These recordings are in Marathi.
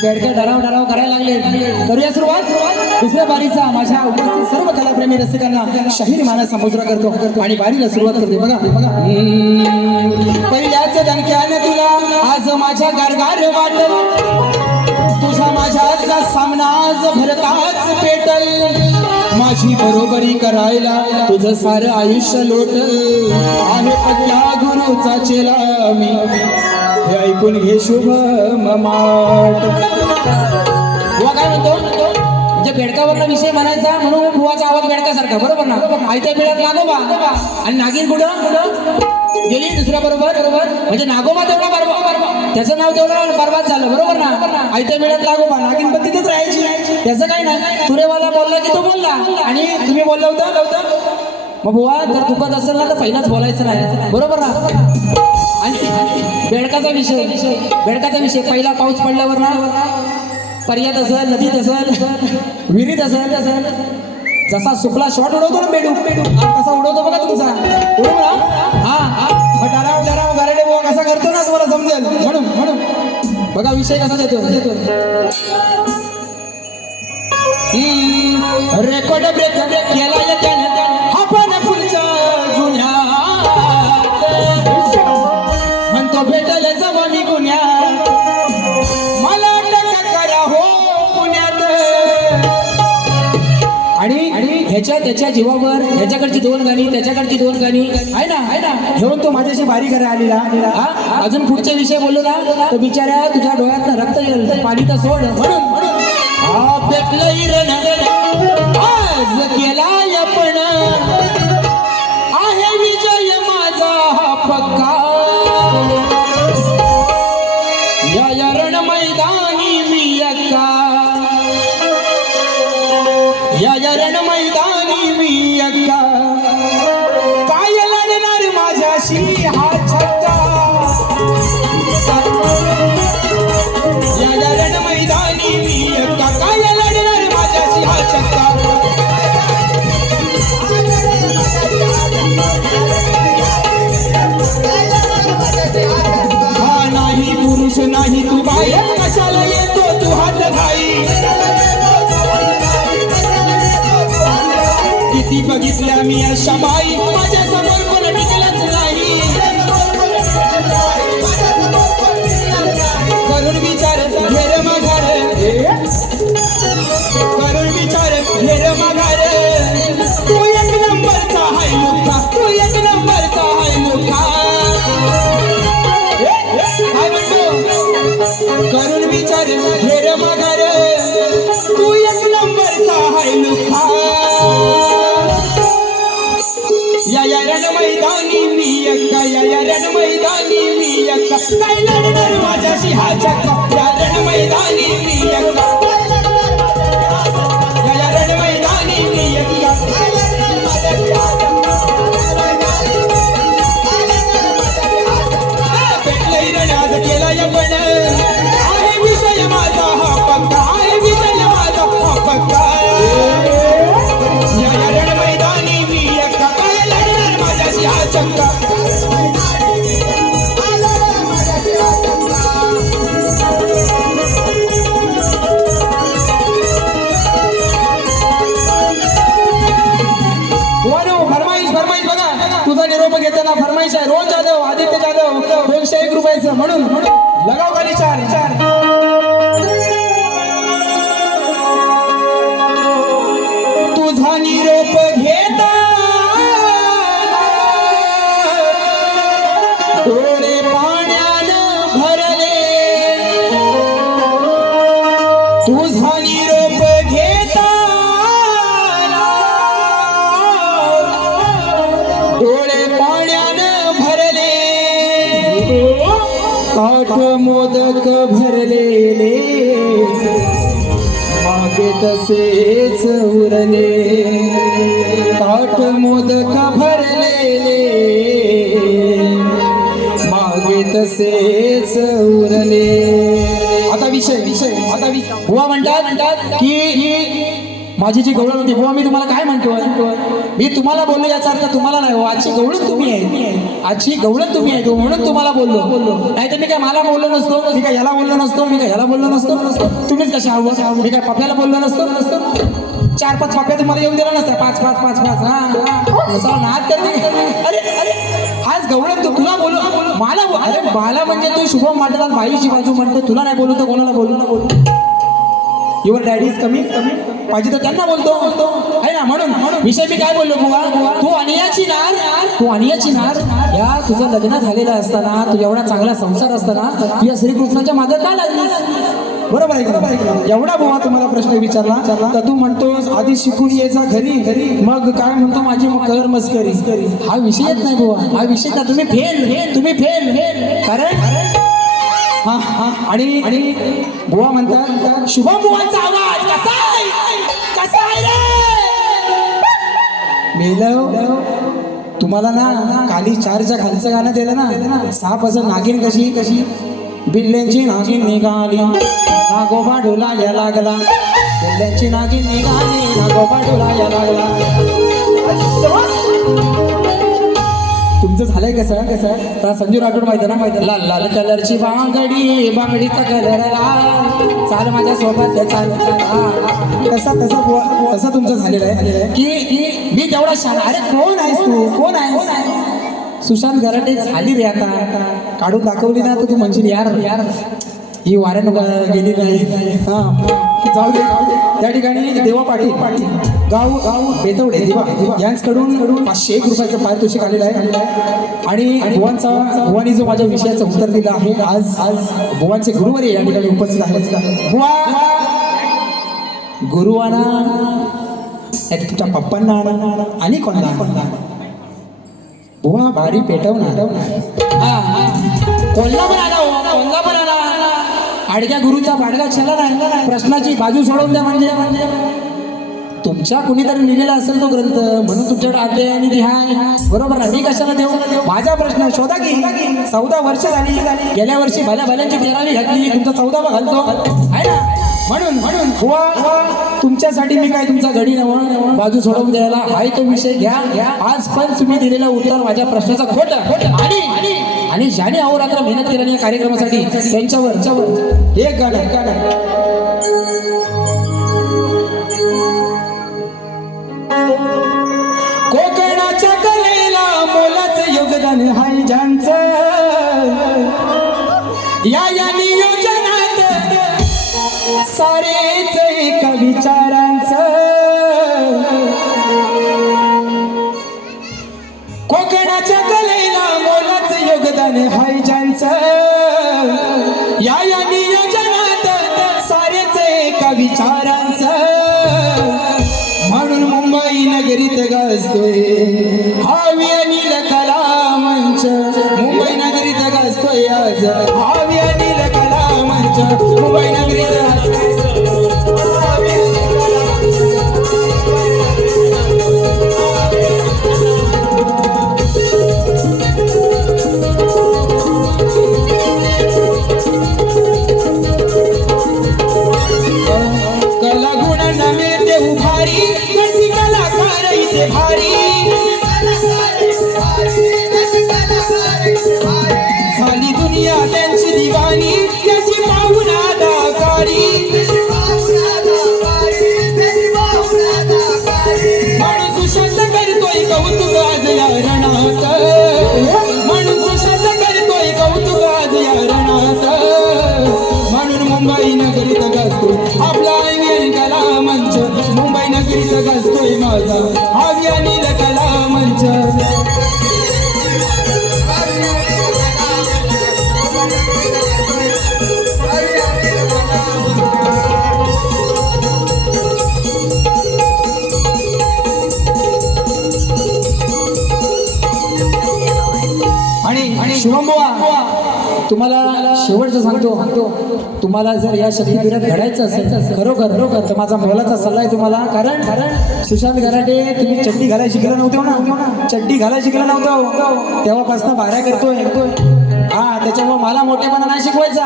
बेडके डराव करायला लागले. करूया सुरुवात दुसऱ्या बारीचा. माझ्या उपस्थित सर्व कलाप्रेमी रसिकांना शाहीर माना संबोधन करतो आणि बारीला सुरुवात करते. बघा बघा. पहिल्याच दणक्याने तुला आज माझ्या गारगार वाटल, तुझ्या माझ्यातला सामना आज भरताच पेटल. माझी बरोबरी करायला तुझं सारं आयुष्य लोटल. आहे पक्या गुरुचा चेला मी, हे ऐकून घे शुभ माट. बुवा काय म्हणतो, म्हणजे बेडकावरला विषय म्हणायचा म्हणून बुवाचा आवाज बेडकासारखा, बरोबर ना. आयत्या बेळात नागोबा आणि नागिन कुठं गेली दुसऱ्या बरोबर. म्हणजे नागोबा तेवढा बरोबर, त्याचं नाव तेवढं बरबाद झालं, बरोबर ना. आयत्या बेळात नागोबा, नागिन पण तिथेच राहायची. त्याचं काय नाही, तुरेवाला बोलला की तो बोलला आणि तुम्ही बोलला होता. मग बुवा जर दुखत असेल ना तर पहिलाच बोलायचं नाही, बरोबर ना. आणि बेडकाचा विषय पहिला पाऊस पडल्यावर ना, पर्यात असेल, नदीत असेल, विहिरीत असेल, जसा सुकला शॉट उडवतो ना बेडू कसा उडवतो बघा तुमचा, उडव ना. हा डराव गारडे बुवा कसा करतो ना तुम्हाला समजेल. म्हणून बघा विषय कसा देतो. रेकॉर्ड ब्रेक केला त्याने आपण पुढच्या गुन्ह्यात, म्हणतो भेटल जवा मी गुन्ह्यात, मला अटक करा हो पुण्यात. आणि त्याच्या जीवावर ह्याच्याकडची दोन गाणी त्याच्याकडची दोन गाणी आहे ना घेऊन तो माझ्याशी बारी करायला आलेला. अजून पुढचा विषय बोललो ना तर बिचाऱ्या तुझ्या डोळ्यात रक्त येईल, पाणी तर सोड. म्हणून भेटलं आज केलाय पण आहे विजय माझा हा पक्का. या रण मैदानी मी अक्का, या रण मैदानी मी अक्का, काय लढणार माझ्याशी हा छक्का. या रण मैदानी मी अक्का, काय लढणार माझ्याशी हा छक्का. हा नाही पुरुष नाही तू बाई, कशाला येतो तू हात घाई. किती बघितल्या मी अशा बाई, माझ्या समोर कोण टिकलंच नाही. करून विचार घेर माघार, करून विचार घेर माघार. तू एक नंबरचा हाय मुखा, तू एक नंबरचा हाय मुखा. काय म्हणतो, करून विचार घेर माघार, तू एक नंबरचा हाय मुखा. या रण मैदानी मी अक्का, या रण मैदानी मी अक्का, काय लढणार माझ्याशी हा छक्का. या रण मैदानी मी अक्का, या रण मैदानी मी अक्का. भेटलंय रण आज केलाय पण आहे विषय माझा हा पक्का, आहे विषय माझा हा पक्का. या रण मैदानी मी अक्का, काय लढणार माझ्याशी हा छक्का. फरमाईश बघा, तुझा निरोप घेताना फरमाईश आहे. रोज जाधव, आदित्य जाधव, 201 रुपयाचं. म्हणून लगाव खाली चार. तुझा निरोप घेता डोळे पाण्यानं भरले, तुझा निरोप घेता डोळे पाण्यानं भरले, काठ मोदक भरलेले तसेच उरले ताट मोदक भरलेले मागे तसेच उरले. आता विषय बुवा म्हणतात की माझी जी गवळण होती बुवा, मी तुम्हाला काय म्हणतो, मी तुम्हाला बोललो याचा अर्थ तुम्हाला नाही हो, आजची गवळण तुम्ही आहे, आजची गवळण तुम्ही आहे म्हणून तुम्हाला बोललो. नाही तर मी काय मला बोललो नसतो, मी काय याला बोललो नसतो, मी काय याला बोललो नसतो. तुम्हीच कशा हवं, मी काय पप्याला बोललो नसतो. 4-5 पप्या तुम्हाला येऊन दिला नसता. 5 हा नाद करते. अरे आज गवळण तू तुला बोलू मला, अरे मला म्हणजे तू शुभम मांडला बाईची बाजू म्हणतो, तुला नाही बोलू तर कोणाला बोलू. युअर डॅडी इज कमी पाहिजे तर त्यांना बोलतो आहे ना. म्हणून विषय मी काय बोललो बुवा, तू अनियाची नार या तुझं लग्न झालेलं असताना, तू एवढा चांगला संसार असताना तू या श्रीकृष्णाच्या मागे का लागलीस? बरोबर आहे का? एवढा बुवा तुम्हाला प्रश्न विचारला तर तू म्हणतोस आधी शिकून यायचा घरी, मग काय म्हणतो माझी कर मस्करी. हा विषय येत नाही बुवा, हा विषय का तुम्ही फेल कारण आणि बुवा म्हणतात शुभम बुवांचा आवाज कसा आहे रे? मेलव तुम्हाला ना काली 4च्या खालचं गाणं दिलं ना, साप असं नागिन कशी बिल्ल्यांची नागिन निघाली नागोबा डोलाया लागला, बिल्ल्यांची नागिन निघाली नागोबा डोलाया लागला. तुमचं झालंय कसं तर संजू राठोड माहिती ना, लाल कलरची बांगडीचा कलर लाल, चाल माझ्या सोबत चाल. तसं तुमचं झालेलं आहे की मी तेवढा शान. अरे कोण आहेस तू, कोण आहेस? सुशांत गराटे झाली रे आता, काढून दाखवली ना तर तू म्हणशील यार ही वाऱ्यानं गेली नाही. जाऊ दे. त्या ठिकाणी देवा पाटील गाव बेतवडे यांच्याकडून 501 रुपयाचं पारितोषिक आलेलं आहे. आणि बुवांनी जो माझ्या विषयाचं उत्तर दिलं आहे, आज बुवांचे गुरुवारी या ठिकाणी उपस्थित आहेत. बुवा गुरुवाना तुमच्या पप्पांना आणि कोणाला बुवा भारी पेटवणार. कोल्हापूर आला आडग्या गुरुचा बाडगा छला नाही, प्रश्नाची बाजू सोडवून द्या. म्हणजे तुमच्या कुणीतरी लिहिलेला असेल तो ग्रंथ म्हणून तुमच्याकडे आले आणि लिहा. बरोबर ना? मी कशाला देऊ? माझा प्रश्न शोधा की 14 वर्ष झाली, गेल्या वर्षी भल्यांची 13वी घातली, तुमचा 14वा घालतो आहे ना. म्हणून बुवा तुमच्यासाठी मी काय तुमचा घडी नव बाजू सोडवून द्यायला हाय तो विषय घ्या. आज पण तुम्ही दिलेलं उत्तर माझ्या प्रश्नाचा खोटं आणि ज्याने अहोरात्र मेहनत केल्याने या कार्यक्रमासाठी त्यांच्यावर एक गाणं. कोकणाच्या कलेला मोलाचं योगदान हाय ज्यांचं, या नियोजनात सारेच एका विचारांचं. कोकणाच्या कलेला मोलाचं योगदान हाय ज्यांचं, या नियोजनात सारेच एका विचारांचं. म्हणून मुंबई नगरीत गाजतोय हावी अनिल कला मंच, मुंबई नगरीत गाजतोय आज हावी अनिल कला मंच, मुंबई नगरीत. कला गुणांना मिळते उभारी, कधी कलाकार इथे भारी. झाली दुनिया त्यांची दिवाणी, याची पाहून अदाकारी. म्हणून सुशांत करतोय कौतुक आज या रणात, म्हणून सुशांत करतोय कौतुक आज या रणात. म्हणून मुंबई नगरीत गाजतो आपला अनिल कला मंच, मुंबई नगरीत गाजतोय माझा हावी अनिल कला मंच. आणि शुभम बुवा तुम्हाला शेवटचं सांगतो तुम्हाला जर या शक्तीपीठात घडायचं असेल खरोखर तर माझा मोलाचा सल्ला आहे तुम्हाला. कारण सुशांत गराटे तुम्ही चड्डी घालायला शिकला नव्हते ना, चड्डी घालायला शिकला नव्हतं तेव्हापासून बाऱ्या करतोय. हा त्याच्यामुळे मला मोठेपणा नाही शिकवायचा.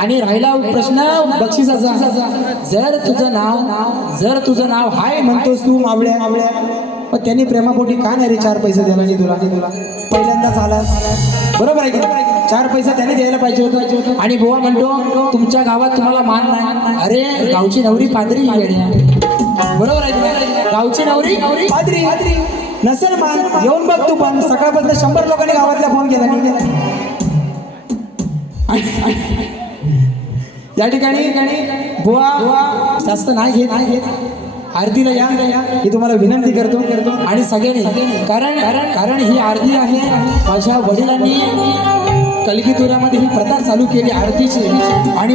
आणि राहिला प्रश्न बक्षिसाचा, जर तुझं नाव हाय म्हणतोस तू मावळ्या, पण त्यांनी प्रेमापोटी का नाही रे 4 पैसे द्यायला नाही तुला पहिल्यांदाच आला. बरोबर आहे की 4 पैसे त्याने द्यायला पाहिजे होतं. आणि बुवा म्हणतो तुमच्या गावात तुम्हाला मान नाही. अरे गावची नवरी पादरी येड्या. बरोबर आहे की गावची नवरी पादरी नसेल मान येऊन बघ तू. पण सकाळपासून 100 लोकांनी गावातल्या फोन केला नाही. या ठिकाणी बुवा जास्त नाही घेत आरतीला या ही तुम्हाला विनंती करतो. आणि सगळ्यांनी कारण ही आरती आहे माझ्या वडिलांनी कलगीतुऱ्यामध्ये ही प्रथा चालू केली आरतीची. आणि